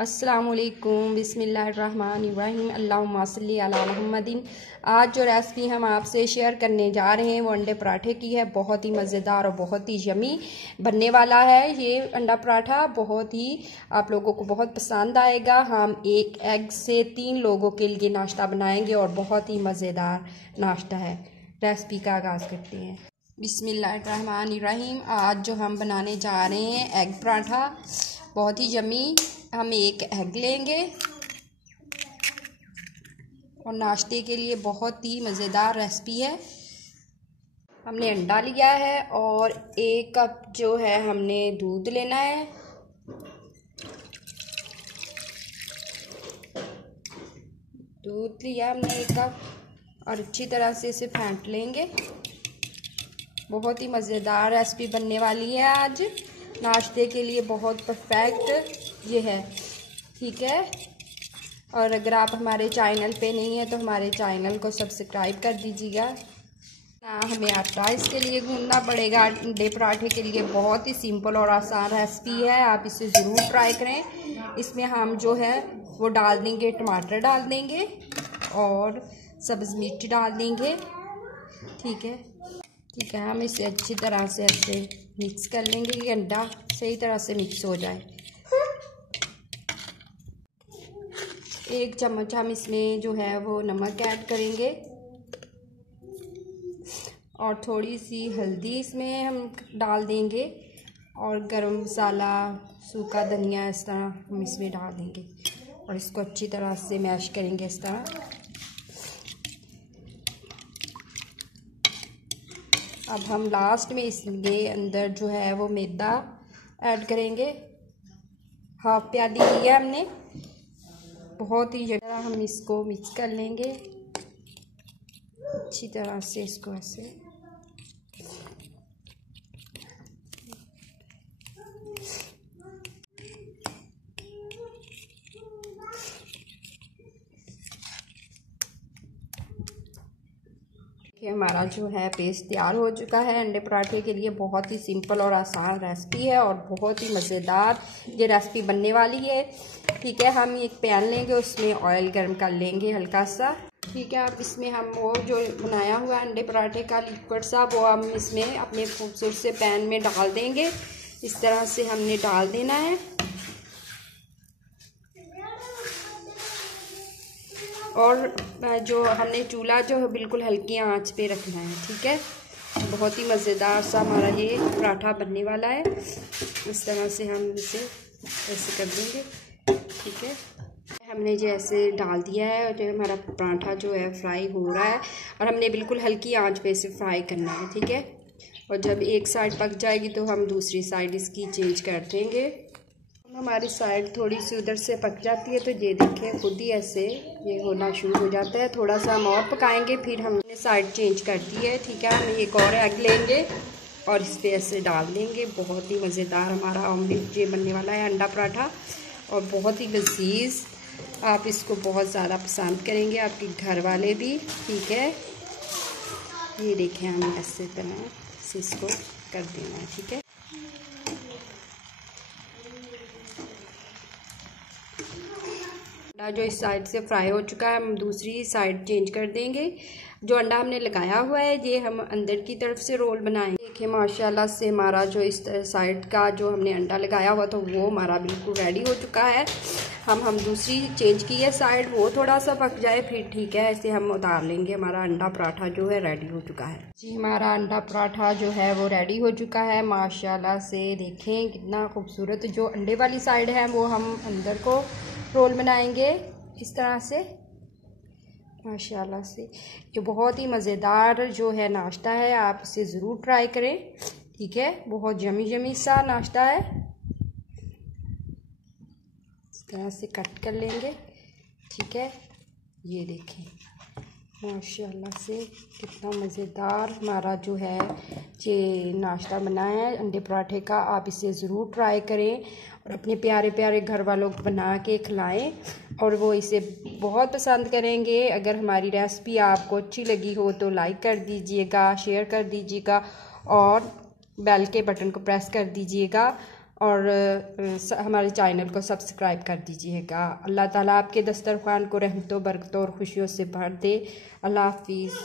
अस्सलामुअलैकुम बिस्मिल्लाहिर्रहमानिर्रहीम अल्लाहुम्मा सल्ली अला मुहम्मदिन। आज जो रेसिपी हम आपसे शेयर करने जा रहे हैं वो अंडे पराठे की है। बहुत ही मज़ेदार और बहुत ही यमी बनने वाला है। ये अंडा पराठा बहुत ही आप लोगों को बहुत पसंद आएगा। हम एक एग से 3 लोगों के लिए नाश्ता बनाएंगे और बहुत ही मज़ेदार नाश्ता है। रेसिपी का आगाज़ करते हैं। बिस्मिल्लाहिर्रहमानिर्रहीम। आज जो हम बनाने जा रहे हैं एग पराठा, बहुत ही यमी। हम एक एग लेंगे और नाश्ते के लिए बहुत ही मज़ेदार रेसिपी है। हमने अंडा लिया है और 1 कप जो है हमने दूध लेना है। दूध लिया हमने 1 कप और अच्छी तरह से इसे फेंट लेंगे। बहुत ही मज़ेदार रेसिपी बनने वाली है आज। नाश्ते के लिए बहुत परफेक्ट ये है, ठीक है। और अगर आप हमारे चैनल पे नहीं हैं तो हमारे चैनल को सब्सक्राइब कर दीजिएगा। ना हमें आटा इसके लिए गूंदना पड़ेगा। अंडे पराठे के लिए बहुत ही सिंपल और आसान रेसिपी है, आप इसे ज़रूर ट्राई करें। इसमें हम जो है वो डाल देंगे, टमाटर डाल देंगे और सब्ज़ मिर्च डाल देंगे, ठीक है। हम इसे अच्छी तरह से ऐसे मिक्स कर लेंगे कि अंडा सही तरह से मिक्स हो जाए। 1 चम्मच हम इसमें जो है वो नमक ऐड करेंगे और थोड़ी सी हल्दी इसमें हम डाल देंगे और गरम मसाला, सूखा धनिया इस तरह हम इसमें डाल देंगे और इसको अच्छी तरह से मैश करेंगे इस तरह। अब हम लास्ट में इसके अंदर जो है वो मैदा ऐड करेंगे। 1/2 प्याली लिया हमने। बहुत ही ज़्यादा हम इसको मिक्स कर लेंगे अच्छी तरह से, इसको ऐसे। हमारा जो है पेस्ट तैयार हो चुका है अंडे पराठे के लिए। बहुत ही सिंपल और आसान रेसिपी है और बहुत ही मज़ेदार ये रेसिपी बनने वाली है, ठीक है। हम एक पैन लेंगे, उसमें ऑयल गर्म कर लेंगे हल्का सा, ठीक है। अब इसमें हम वो जो बनाया हुआ अंडे पराठे का लिक्विड सा वो हम इसमें अपने खूबसूरत से पैन में डाल देंगे। इस तरह से हमने डाल देना है और जो हमने चूल्हा जो है बिल्कुल हल्की आंच पे रखना है, ठीक है। बहुत ही मज़ेदार सा हमारा ये पराठा बनने वाला है। इस तरह से हम इसे ऐसे कर देंगे, ठीक है। हमने जैसे डाल दिया है और जो हमारा पराठा जो है फ्राई हो रहा है और हमने बिल्कुल हल्की आंच पे इसे फ्राई करना है, ठीक है। और जब एक साइड पक जाएगी तो हम दूसरी साइड इसकी चेंज कर देंगे। हमारी साइड थोड़ी सी उधर से पक जाती है तो ये देखें खुद ही ऐसे ये होना शुरू हो जाता है। थोड़ा सा हम और पकाएंगे, फिर हमने साइड चेंज कर दी है, ठीक है। हम एक और एग लेंगे और इस पर ऐसे डाल देंगे। बहुत ही मज़ेदार हमारा ऑमलेट ये बनने वाला है अंडा पराठा और बहुत ही लजीज। आप इसको बहुत ज़्यादा पसंद करेंगे, आपके घर वाले भी, ठीक है। ये देखें हमें ऐसे तरह से इसको कर देना है, ठीक है। जो इस साइड से फ्राई हो चुका है हम दूसरी साइड चेंज कर देंगे। जो अंडा हमने लगाया हुआ है ये हम अंदर की तरफ से रोल बनाएंगे। देखिए माशाल्लाह से हमारा जो इस साइड का जो हमने अंडा लगाया हुआ तो वो हमारा बिल्कुल रेडी हो चुका है। हम दूसरी चेंज की है साइड, वो थोड़ा सा पक जाए फिर ठीक है, ऐसे हम उतार लेंगे। हमारा अंडा पराठा जो है रेडी हो चुका है जी। हमारा अंडा पराठा जो है वो रेडी हो चुका है माशाल्लाह से। देखें कितना खूबसूरत। जो अंडे वाली साइड है वो हम अंदर को रोल बनाएंगे इस तरह से माशाल्लाह से। जो बहुत ही मज़ेदार जो है नाश्ता है, आप इसे ज़रूर ट्राई करें, ठीक है। बहुत यमी सा नाश्ता है। इस तरह से कट कर लेंगे, ठीक है। ये देखें माशाल्लाह से कितना मज़ेदार हमारा जो है ये नाश्ता बना है अंडे पराठे का। आप इसे ज़रूर ट्राई करें और अपने प्यारे प्यारे घर वालों को बना के खिलाएं और वो इसे बहुत पसंद करेंगे। अगर हमारी रेसिपी आपको अच्छी लगी हो तो लाइक कर दीजिएगा, शेयर कर दीजिएगा और बेल के बटन को प्रेस कर दीजिएगा और हमारे चैनल को सब्सक्राइब कर दीजिएगा। अल्लाह ताला आपके दस्तरखान को रहमतों, बरकतों और खुशियों से भर दे। अल्लाह हाफिज़।